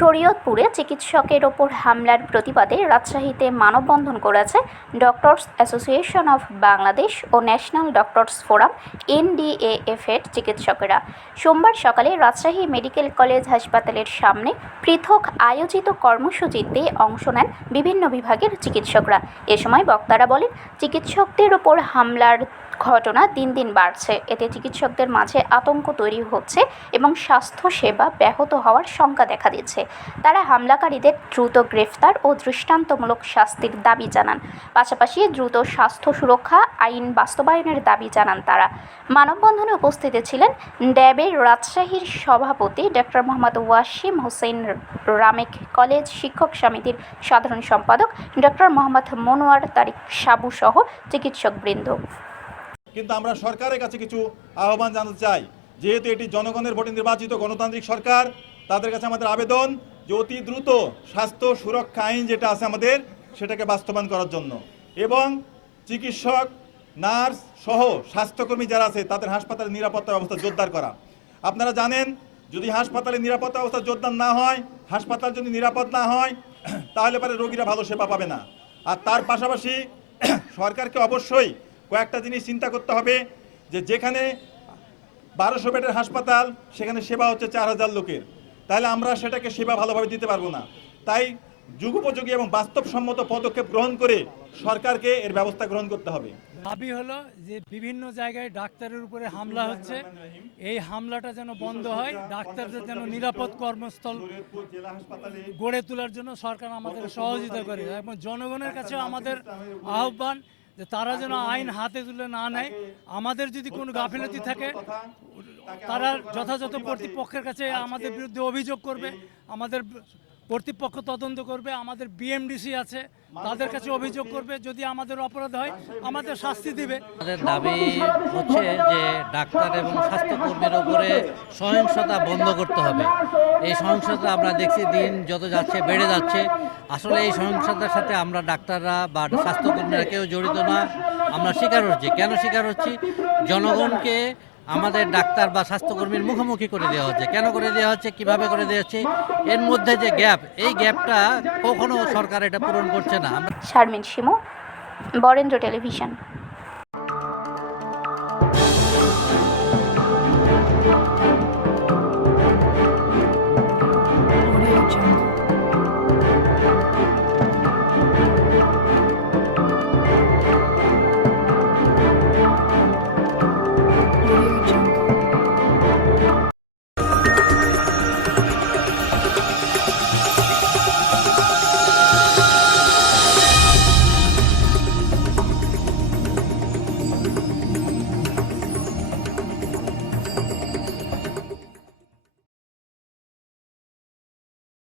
শরীয়তপুরে চিকিৎসকের ওপর হামলার প্রতিবাদে রাজশাহীতে মানববন্ধন করেছে ডক্টরস অ্যাসোসিয়েশন অফ বাংলাদেশ ও ন্যাশনাল ডক্টরস ফোরাম NDAF-এর চিকিৎসকেরা। সোমবার সকালে রাজশাহী মেডিকেল কলেজ হাসপাতালের সামনে পৃথক আয়োজিত কর্মসূচিতে অংশ নেন বিভিন্ন বিভাগের চিকিৎসকরা। এ সময় বক্তারা বলেন, চিকিৎসকদের ওপর হামলার ঘটনা দিন দিন বাড়ছে। এতে চিকিৎসকদের মাঝে আতঙ্ক তৈরি হচ্ছে এবং স্বাস্থ্যসেবা ব্যাহত হওয়ার শঙ্কা দেখা দিচ্ছে। তারা হামলাকারীদের দ্রুত গ্রেফতার ও দৃষ্টান্তমূলক শাস্তির দাবি জানান। পাশাপাশি দ্রুত স্বাস্থ্য সুরক্ষা আইন বাস্তবায়নের দাবি জানান তারা। মানববন্ধনে উপস্থিত ছিলেন ড্যাবের রাজশাহীর সভাপতি ডক্টর মোহাম্মদ ওয়াসিম হোসেন, রামেক কলেজ শিক্ষক সমিতির সাধারণ সম্পাদক ডক্টর মোহাম্মদ মনোয়ার তারিক সাবু সহ চিকিৎসকবৃন্দ। কিন্তু আমরা সরকারের কাছে কিছু আহ্বান জানাতে চাই। যেহেতু এটি জনগণের ভোটে নির্বাচিত গণতান্ত্রিক সরকার, তাদের কাছে আমাদের আবেদন যে অতি দ্রুত স্বাস্থ্য সুরক্ষা আইন যেটা আছে আমাদের, সেটাকে বাস্তবায়ন করার জন্য এবং চিকিৎসক, নার্স সহ স্বাস্থ্যকর্মী যারা আছে তাদের হাসপাতালের নিরাপত্তা ব্যবস্থা জোরদার করা। আপনারা জানেন, যদি হাসপাতালের নিরাপত্তা ব্যবস্থা জোরদার না হয়, হাসপাতাল যদি নিরাপদ না হয়, তাহলে পরে রোগীরা ভালো সেবা পাবে না। আর তার পাশাপাশি সরকারকে অবশ্যই কয়েকটা জিনিস চিন্তা করতে হবে, যে যেখানে 1200 বেডের হাসপাতাল, সেখানে সেবা হচ্ছে 4000 লোকের, তাহলে আমরা সেটাকে সেবা ভালোভাবে দিতে পারবো না। তাই যুগোপযোগী এবং বাস্তবসম্মত পদক্ষেপ গ্রহণ করে সরকারকে এর ব্যবস্থা গ্রহণ করতে হবে। দাবি হলো যে বিভিন্ন জায়গায় ডাক্তারের উপরে হামলা হচ্ছে, এই হামলাটা যেন বন্ধ হয়, ডাক্তারদের যেন নিরাপদ কর্মস্থল গড়ে তোলার জন্য সরকার আমাদের সহযোগিতা করে এবং জনগণের কাছে আমাদের আহ্বান যে তারা যেন আইন হাতে তুলে না নেয়। আমাদের যদি কোনো গাফিলতি থাকে তারা যথাযথ কর্তৃপক্ষের কাছে আমাদের বিরুদ্ধে অভিযোগ করবে, আমাদের কর্তৃপক্ষ তদন্ত করবে, আমাদের BMDC আছে তাদের কাছে অভিযোগ করবে, যদি আমাদের অপরাধ হয় আমাদের শাস্তি দিবে। আমাদের দাবি হচ্ছে যে ডাক্তার এবং স্বাস্থ্যকর্মীর উপরে সহিংসতা বন্ধ করতে হবে। এই সহিংসতা আমরা দেখছি দিন যত যাচ্ছে বেড়ে যাচ্ছে। আসলে এই সহিংসতার সাথে আমরা ডাক্তাররা বা স্বাস্থ্যকর্মীরা কেউ জড়িত না, আমরা শিকার হচ্ছি। কেন শিকার হচ্ছি? জনগণকে আমাদের ডাক্তার বা স্বাস্থ্যকর্মীর মুখোমুখি করে দেওয়া হচ্ছে। কেন করে দেওয়া হচ্ছে, কিভাবে করে দেওয়া হচ্ছে, এর মধ্যে যে গ্যাপ, এই গ্যাপটা কখনো সরকার এটা পূরণ করছে না। শারমিন শিমু, বরেন্দ্র টেলিভিশন।